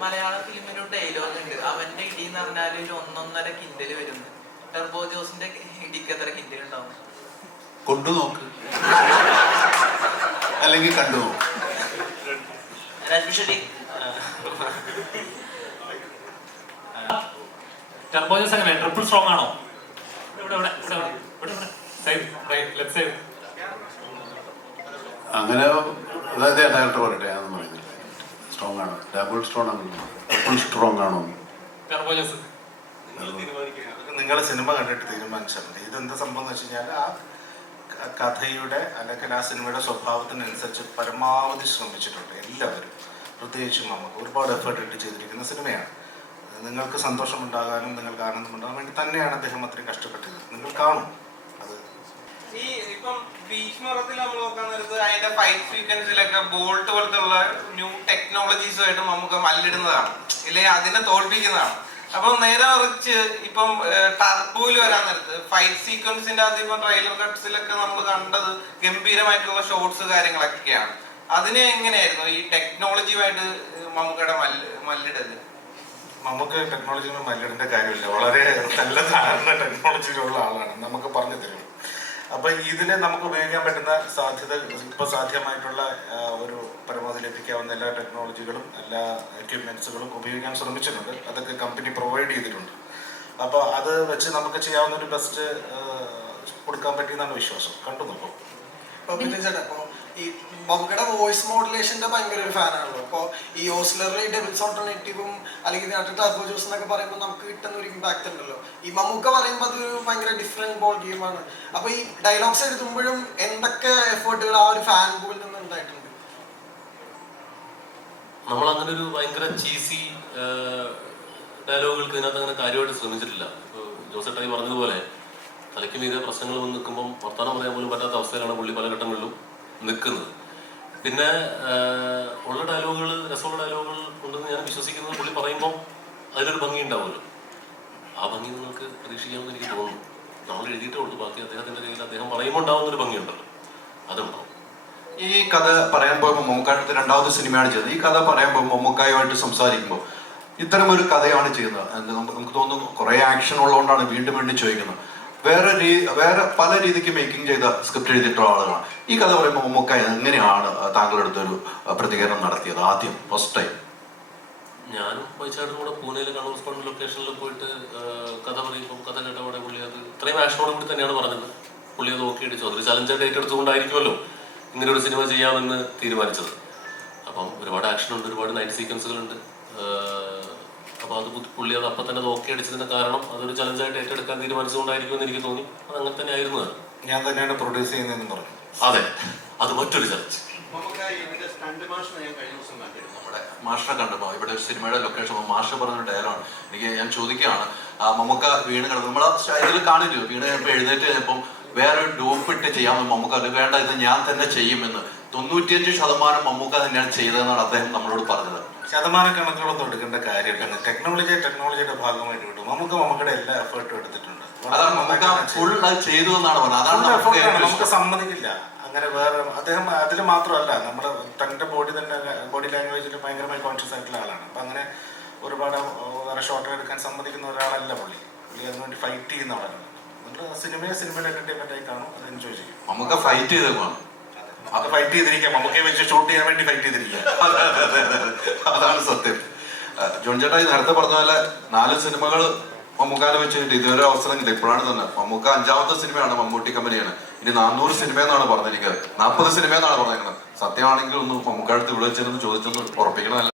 മലയാള ഫിലിമിന് ഒരു ഡയലോഗ് ഉണ്ട്. അവന്റെ ഇടി എന്ന് പറഞ്ഞാൽ ഒരു ഒന്നൊന്നര കിൻഡൽ വരുന്നു. ടെർബോ ജോസിന്റെ ഇടിക്ക് എത്ര കിൻഡൽ ഉണ്ടാവും? കൊണ്ടു നോക്ക്. അല്ലെങ്കിൽ കണ്ടു ടെർബോ ജോസ് അങ്ങനെ ട്രിപ്പിൾ സ്ട്രോങ് ആണോ? അങ്ങനെ അതായത് ഡയറക്ടർ പറയട്ടെ സ്ട്രോങ് ആണ്. ഡബിൾ സ്ട്രോങ് ആണ്. ഡബിൾ സ്ട്രോങ് ആണോ? നിങ്ങൾ സിനിമ കണ്ടിട്ട് തീരുമാനിച്ചാൽ മതി. ഇതെന്താ സംഭവം എന്ന് വെച്ച് കഴിഞ്ഞാൽ ആ കഥയുടെ അല്ലെങ്കിൽ ആ സിനിമയുടെ സ്വഭാവത്തിനനുസരിച്ച് പരമാവധി ശ്രമിച്ചിട്ടുണ്ട് എല്ലാവരും. പ്രത്യേകിച്ചും നമുക്ക് ഒരുപാട് എഫേർട്ട് ഇട്ട് ചെയ്തിരിക്കുന്ന സിനിമയാണ്. നിങ്ങൾക്ക് സന്തോഷമുണ്ടാകാനും നിങ്ങൾക്ക് ആനന്ദമുണ്ടാകാൻ വേണ്ടി തന്നെയാണ് അദ്ദേഹം അത്രയും കഷ്ടപ്പെട്ടത് നിങ്ങൾ കാണും. അത് ഈ ഇപ്പം ഭീഷ്മറത്തിൽ നമ്മൾ നോക്കാൻ നേരത്ത് അതിന്റെ ഫൈറ്റ് സീക്വൻസിലൊക്കെ ബോൾട്ട് പോലത്തെ ന്യൂ ന്യൂ ടെക്നോളജീസുമായിട്ട് നമുക്ക് മല്ലിടുന്നതാണ്. ഇല്ലെങ്കിൽ അതിനെ തോൽപ്പിക്കുന്നതാണ്. അപ്പം നേരെ മറിച്ച് ഇപ്പം ടർബോയിൽ വരാൻ നേരത്ത് ഫൈറ്റ് സീക്വൻസിന്റെ അകത്ത് ഇപ്പം ട്രെയിലർ കട്ട്സിലൊക്കെ നമ്മൾ കണ്ടത് ഗംഭീരമായിട്ടുള്ള ഷോർട്സ് കാര്യങ്ങളൊക്കെയാണ്. അതിനെ എങ്ങനെയായിരുന്നു ഈ ടെക്നോളജിയുമായിട്ട് മമ്മൂക്കയുടെ മല്ല് മല്ലിടൽ? നമുക്ക് ടെക്നോളജിയിൽ മല്ലിടേണ്ട കാര്യമില്ല. വളരെ നല്ല ധാരണ ടെക്നോളജിയിലുള്ള ആളാണ്. നമുക്ക് പറഞ്ഞു തരും അപ്പൊ ഇതിനെ നമുക്ക് ഉപയോഗിക്കാൻ പറ്റുന്ന സാധ്യത ഇപ്പൊ സാധ്യമായിട്ടുള്ള ഒരു പരമാവധി ലഭിക്കാവുന്ന എല്ലാ ടെക്നോളജികളും എല്ലാ എക്യുപ്മെന്റ്സുകളും ഉപയോഗിക്കാൻ ശ്രമിച്ചിട്ടുണ്ട്. അതൊക്കെ കമ്പനി പ്രൊവൈഡ് ചെയ്തിട്ടുണ്ട്. അപ്പോൾ അത് വെച്ച് നമുക്ക് ചെയ്യാവുന്ന ഒരു ബെസ്റ്റ് കൊടുക്കാൻ പറ്റിയെന്നാണ് വിശ്വാസം. കണ്ടു നോക്കും. ഈ മമ്മൂക്കയുടെ വോയിസ് മോഡുലേഷന്റെ ഭയങ്കര ഒരു ഫാനാണല്ലോ അപ്പൊ ഈ ഓസ്ലറി ഡെബിൾസ് ഓൾട്ടർനേറ്റീവും അല്ലെങ്കിൽ ടർബോ ജ്യൂസ് എന്നൊക്കെ പറയുമ്പോൾ നമുക്ക് കിട്ടുന്ന ഒരു ഇമ്പാക്ട് ഉണ്ടല്ലോ. ഈ മമ്മൂക്ക പറയുമ്പോൾ അത് ഭയങ്കര ഡിഫറെന്റ് ബോൾ ഗെയിമാണ് അപ്പൊ ഈ ഡയലോഗ്സ് എഴുതുമ്പോഴും എന്തൊക്കെ എഫേർട്ടുകൾ ആ ഒരു ഫാൻ ബോയിൽ നിന്ന് ഉണ്ടായിട്ടുണ്ട്? നമ്മൾ അങ്ങനെ ഒരു ഭയങ്കര ചീസി ഡയലോഗുകൾക്ക് ഇതിനകത്ത് അങ്ങനെ കാര്യമായിട്ട് ശ്രമിച്ചിട്ടില്ല. ഇപ്പോൾ ജോസേട്ടായി പറഞ്ഞതുപോലെ തലയ്ക്ക് മീതെ പ്രശ്നങ്ങൾ വന്ന് നിൽക്കുമ്പം വർത്തമാനം പറയാൻ പോലും പറ്റാത്ത അവസ്ഥയിലാണ് പുള്ളി പല ഘട്ടങ്ങളിലും നിൽക്കുന്നത്. പിന്നെ ഉള്ള ഡയലോഗുകൾ രസമുള്ള ഡയലോഗുകൾ ഉണ്ടെന്ന് ഞാൻ വിശ്വസിക്കുന്നത് പുള്ളി പറയുമ്പോൾ അതിലൊരു ഭംഗി ഉണ്ടാവുമല്ലോ. ആ ഭംഗി നിങ്ങൾക്ക് പ്രതീക്ഷിക്കാമെന്ന് എനിക്ക് തോന്നുന്നു. നമ്മൾ എഴുതിയിട്ടേ ഉള്ളൂ. ബാക്കി അദ്ദേഹത്തിന്റെ കയ്യിൽ അദ്ദേഹം പറയുമ്പോൾ ഉണ്ടാവുന്ന ഒരു ഭംഗിയുണ്ടല്ലോ അതുണ്ടാവും. ഈ കഥ പറയാൻ പോകുമ്പോൾ മമ്മൂക്കായിട്ട് രണ്ടാമത്തെ സിനിമയാണ് ചെയ്തത്. ഈ കഥ പറയുമ്പോൾ മമ്മൂക്കായുമായിട്ട് സംസാരിക്കുമ്പോൾ ഇത്തരം ഒരു കഥയാണ് ചെയ്യുന്നത്. നമുക്ക് തോന്നുന്നു കുറേ ആക്ഷൻ ഉള്ളതുകൊണ്ടാണ് വീണ്ടും വീണ്ടും ചോദിക്കുന്നത്. വേറെ വേറെ പല രീതിക്ക് മേക്കിംഗ് ചെയ്ത സ്ക്രിപ്റ്റ് എഴുതിയിട്ടുള്ള ആളുകളാണ്. ഈ കഥ പറയുമ്പോൾ മമ്മൂക്ക എങ്ങനെയാണ് താങ്കളുടെ അടുത്തൊരു പ്രതികരണം നടത്തിയത് ആദ്യം ഫസ്റ്റ് ടൈം ഞാനും വൈചാട്ടും കൂടെ പൂനെയിലെ കണ്ണൂർ സ്കോൺ ലൊക്കേഷനിൽ പോയിട്ട് കഥ പറയുമ്പോൾ കഥ കേട്ടവിടെ പുള്ളി അത് ഇത്രയും ആക്ഷനോട് കൂടി തന്നെയാണ് പറഞ്ഞത്. പുള്ളി അത് ഓക്കെ അടിച്ചു അതൊരു ചലഞ്ചായിട്ട് ഏറ്റെടുത്തുകൊണ്ടായിരിക്കുമല്ലോ ഇങ്ങനെ ഒരു സിനിമ ചെയ്യാമെന്ന് തീരുമാനിച്ചത്. അപ്പം ഒരുപാട് ആക്ഷൻ ഉണ്ട് ഒരുപാട് നൈറ്റ് സീക്വൻസുകൾ ഉണ്ട് അപ്പോൾ അത് പുള്ളി അത് അപ്പം തന്നെ നോക്കി ഓക്കെ അടിച്ചതിന്റെ കാരണം അതൊരു ചലഞ്ചായിട്ട് ഏറ്റെടുക്കാൻ തീരുമാനിച്ചുകൊണ്ടായിരിക്കുമെന്ന് എനിക്ക് തോന്നി. അത് അങ്ങനെ തന്നെ ആയിരുന്നു ഞാൻ തന്നെയാണ് പ്രൊഡ്യൂസ് ചെയ്യുന്നതെന്ന് പറഞ്ഞു. അതെ. അത് മറ്റൊരു ചലഞ്ച് നമ്മുടെ മാഷിനെ കണ്ടപ്പോൾ ഇവിടെ ഒരു സിനിമയുടെ ലൊക്കേഷൻ മാഷ പറഞ്ഞ ഡയലോഗാണ് എനിക്ക് ഞാൻ ചോദിക്കുകയാണ് മമ്മക്ക വീണ് കിടന്നു നമ്മളെ ഇതിൽ കാണില്ലോ? വീണ് കഴിഞ്ഞപ്പോൾ എഴുന്നേറ്റ് കഴിഞ്ഞപ്പം വേറെ ഒരു ഡോപ്പ് ഇട്ട് ചെയ്യാമെന്ന് മമ്മക്ക അത് വേണ്ട ഇത് ഞാൻ തന്നെ ചെയ്യുമെന്ന് തൊണ്ണൂറ്റിയഞ്ച് ശതമാനം മമ്മൂക്ക തന്നെയാണ് ചെയ്തതെന്നാണ് അദ്ദേഹം നമ്മളോട് പറഞ്ഞത്. ശതമാന കണക്കുകളൊന്നും എടുക്കേണ്ട കാര്യമില്ല. ടെക്നോളജി ടെക്നോളജിയുടെ ഭാഗമായിട്ട് വിട്ടു. നമുക്ക് മമ്മൂക്കയുടെ എല്ലാ എഫേർട്ടും എടുത്തിട്ടുണ്ട്. അതാണ് മമ്മൂക്ക ഫുൾ അത് ചെയ്തു എന്നാണ് പറഞ്ഞത്. അതാണ് നമുക്ക്. സമ്മതിക്കില്ല. അങ്ങനെ വേറെ അദ്ദേഹം അതിൽ മാത്രമല്ല നമ്മുടെ തന്റെ ബോഡി തന്നെ ബോഡി ലാംഗ്വേജിൽ ഭയങ്കരമായി കോൺഷ്യസ് ആയിട്ടുള്ള ആളാണ്. അപ്പൊ അങ്ങനെ ഒരുപാട് വേറെ ഷോർട്ട് എടുക്കാൻ സമ്മതിക്കുന്ന ഒരാളല്ല പുള്ളി. പുള്ളി അതിനുവേണ്ടി ഫൈറ്റ് ചെയ്യുന്ന ആളാണ്. സിനിമയെ സിനിമയുടെ എന്റർടൈൻമെന്റ് ആയി കാണും. അത് എൻജോയ് ചെയ്യും. നമുക്ക് ഫൈറ്റ് ചെയ്തേക്കാണ് അത് ഫൈറ്റ് ചെയ്തിരിക്കാം. മമ്മൂക്കയെ വെച്ച് ഷൂട്ട് ചെയ്യാൻ വേണ്ടി ഫൈറ്റ് ചെയ്തിരിക്കുക അതെ, അതെ, അതെ, അതെ, അതെ. അതാണ് സത്യം. ജോൺ ഈ നേരത്തെ പറഞ്ഞ പോലെ നാല് സിനിമകൾ മമ്മൂക്കാനെ വെച്ചിട്ട് ഇതുവരെ അവസരം കിട്ടി ഇപ്പോഴാണ് തന്നെ. മമ്മൂക്ക അഞ്ചാമത്തെ സിനിമയാണ് മമ്മൂട്ടി കമ്പനിയാണ്. ഇനി നാനൂറ് സിനിമ എന്നാണ് പറഞ്ഞിരിക്കുന്നത്. നാൽപ്പത് സിനിമ എന്നാണ് പറഞ്ഞിരിക്കുന്നത്. സത്യമാണെങ്കിൽ ഒന്ന് മമ്മൂക്കാടുത്ത് ഇവിടെ വെച്ചിരുന്ന് ചോദിച്ചൊന്ന് ഉറപ്പിക്കണമല്ല.